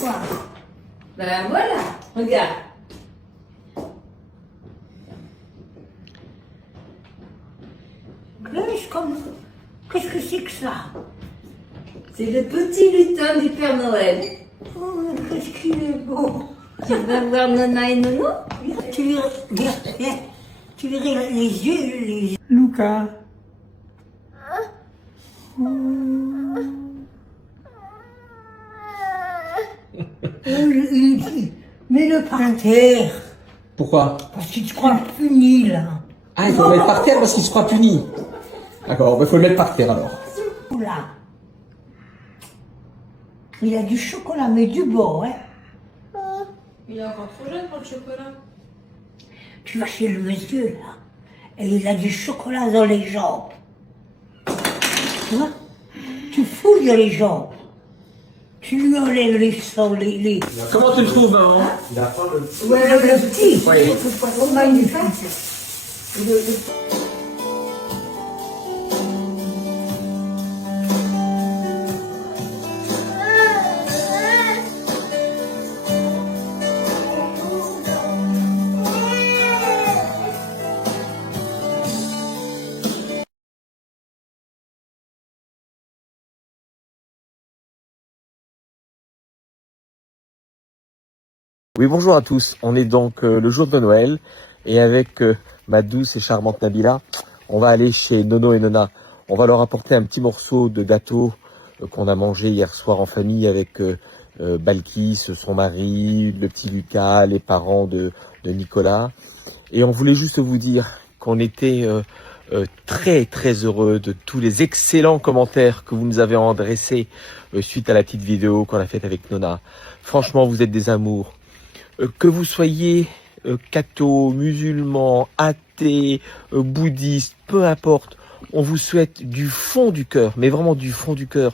quoi. Ben voilà, regarde. Qu'est-ce que c'est que ça? C'est le petit lutin du Père Noël. Oh, qu'est-ce qu'il est beau. Tu vas voir Nona et Nono? Tu verrais les yeux. Luca. Oh. Mets-le par terre. Pourquoi? Parce qu'il te croit puni, là. Ah, il faut le mettre par terre parce qu'il se croit puni. D'accord, il faut le mettre par terre alors. Là. Il a du chocolat, mais du bon, hein. Il est encore trop jeune pour le chocolat. Tu vas chez le monsieur, là, et il a du chocolat dans les jambes. Tu vois? Tu fouilles dans les jambes. Tu lui enlèves les sangs, les... Comment tu le trouves, maman? Ouais, le petit. Oui. Oh, magnifique. Oui, bonjour à tous. On est donc le jour de Noël et avec ma douce et charmante Nabila, on va aller chez Nono et Nona. On va leur apporter un petit morceau de gâteau qu'on a mangé hier soir en famille avec Balkis, son mari, le petit Lucas, les parents de Nicolas. Et on voulait juste vous dire qu'on était très très heureux de tous les excellents commentaires que vous nous avez adressés suite à la petite vidéo qu'on a faite avec Nona. Franchement, vous êtes des amours. Que vous soyez catho, musulman, athée, bouddhiste, peu importe, on vous souhaite du fond du cœur, mais vraiment du fond du cœur,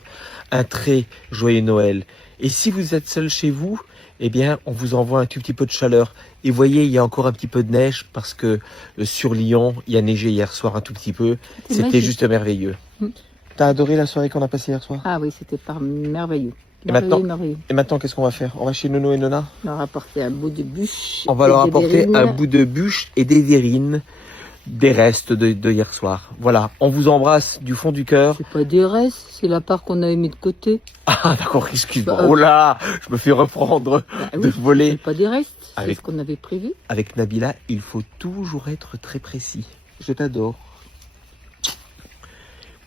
un très joyeux Noël. Et si vous êtes seul chez vous, eh bien, on vous envoie un tout petit peu de chaleur. Et voyez, il y a encore un petit peu de neige parce que sur Lyon, il y a neigé hier soir un tout petit peu. C'était juste merveilleux. T'as adoré la soirée qu'on a passée hier soir? Ah oui, c'était merveilleux. Et maintenant, Merveilleux. qu'est-ce qu'on va faire? On va chez Nono et Nona? On leur apporter un bout de bûche. On va leur apporter un bout de bûche et des verrines des restes de hier soir. Voilà, on vous embrasse du fond du cœur. C'est pas des restes, c'est la part qu'on avait mis de côté. Ah d'accord, excuse-moi. Oh là, je me fais reprendre de voler. C'est pas des restes, c'est Avec- ce qu'on avait prévu. Avec Nabila, il faut toujours être très précis. Je t'adore.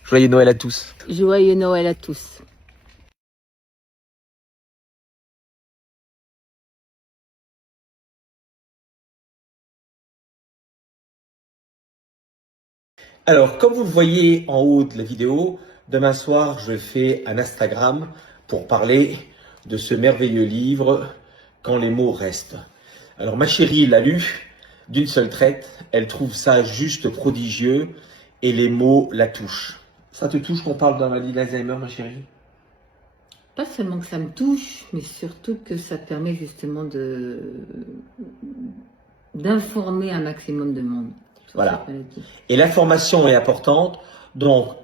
Joyeux Noël à tous. Joyeux Noël à tous. Alors, comme vous le voyez en haut de la vidéo, demain soir, je fais un Instagram pour parler de ce merveilleux livre « Quand les mots restent ». Alors, ma chérie l'a lu d'une seule traite. Elle trouve ça juste prodigieux et les mots la touchent. Ça te touche qu'on parle d'un maladie d'Alzheimer, ma chérie? Pas seulement que ça me touche, mais surtout que ça permet justement d'informer un maximum de monde. Voilà. Et l'information est importante. Donc,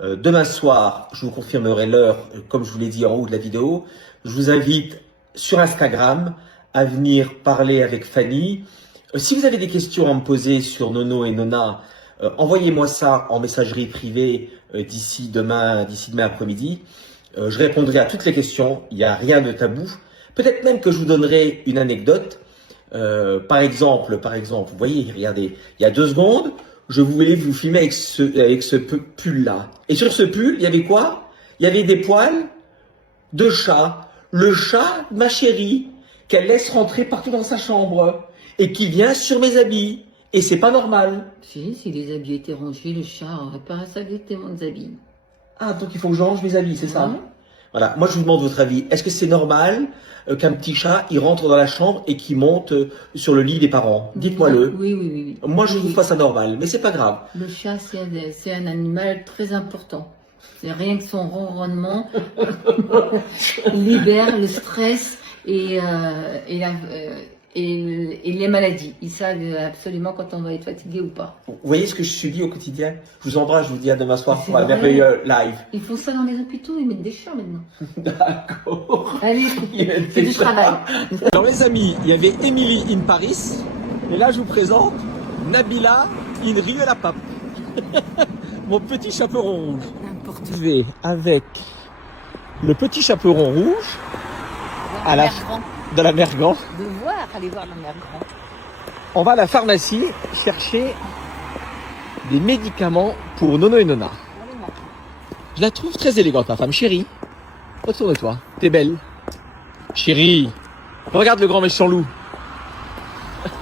demain soir, je vous confirmerai l'heure, comme je vous l'ai dit en haut de la vidéo. Je vous invite sur Instagram à venir parler avec Fanny. Si vous avez des questions à me poser sur Nono et Nona, envoyez-moi ça en messagerie privée d'ici demain après-midi. Je répondrai à toutes les questions. Il n'y a rien de tabou. Peut-être même que je vous donnerai une anecdote. Par exemple, vous voyez, regardez, il y a 2 secondes, je voulais vous filmer avec ce pull-là. Et sur ce pull, il y avait quoi? Il y avait des poils de chat. Le chat, ma chérie, qu'elle laisse rentrer partout dans sa chambre et qui vient sur mes habits. Et c'est pas normal. Si les habits étaient rangés, le chat aurait pas à s'habiter mon habit. Ah, donc il faut que je range mes habits, c'est ça? Ouais. Voilà, moi je vous demande votre avis. Est-ce que c'est normal qu'un petit chat, il rentre dans la chambre et qu'il monte sur le lit des parents? Dites-moi-le. Oui. Moi je Oui. trouve pas ça normal, mais c'est pas grave. Le chat, c'est un animal très important. C'est rien que son ronronnement libère le stress et et les maladies. Ils savent absolument quand on va être fatigué ou pas. Vous voyez ce que je subis au quotidien? Je vous embrasse, je vous dis à demain soir C'est pour un vrai. merveilleux live. Ils font ça dans les hôpitaux, ils mettent des chats maintenant. D'accord. Allez, c'est du travail. Alors les amis, il y avait Emily in Paris, et là je vous présente Nabila in Rio la Pape. Mon petit chaperon rouge. Je vais avec le petit chaperon rouge à la de la mer Grand. De voir, aller voir la mer Grand. On va à la pharmacie chercher des médicaments pour Nono et Nona. Je la trouve très élégante, ma femme. Chérie, retourne-toi. T'es belle. Chérie, regarde le grand méchant loup.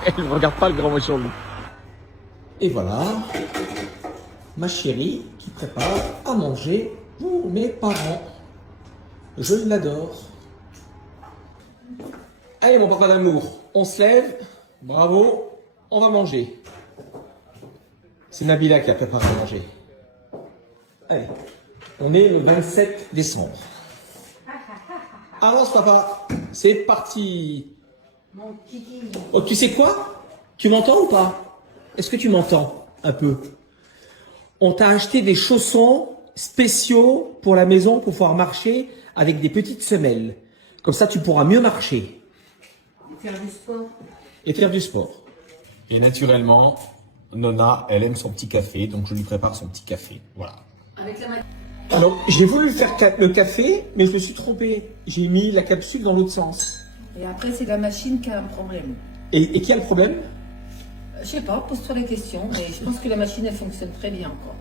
Elle ne regarde pas le grand méchant loup. Et voilà, ma chérie qui prépare à manger pour mes parents. Je l'adore. Allez mon papa d'amour, on se lève. Bravo, on va manger. C'est Nabila qui a préparé à manger. Allez, on est le 27 décembre. Avance papa, c'est parti. Mon kiki. Oh, tu sais quoi? Tu m'entends ou pas? Est-ce que tu m'entends un peu? On t'a acheté des chaussons spéciaux pour la maison pour pouvoir marcher avec des petites semelles. Comme ça, tu pourras mieux marcher. Faire du sport. Et faire du sport. Et naturellement, Nona, elle aime son petit café, donc je lui prépare son petit café. Voilà. Avec la machine. Alors, j'ai voulu faire le café, mais je me suis trompé. J'ai mis la capsule dans l'autre sens. Et après, c'est la machine qui a un problème. Et qui a le problème? Je sais pas, pose-toi la question, mais je pense que la machine, elle fonctionne très bien encore.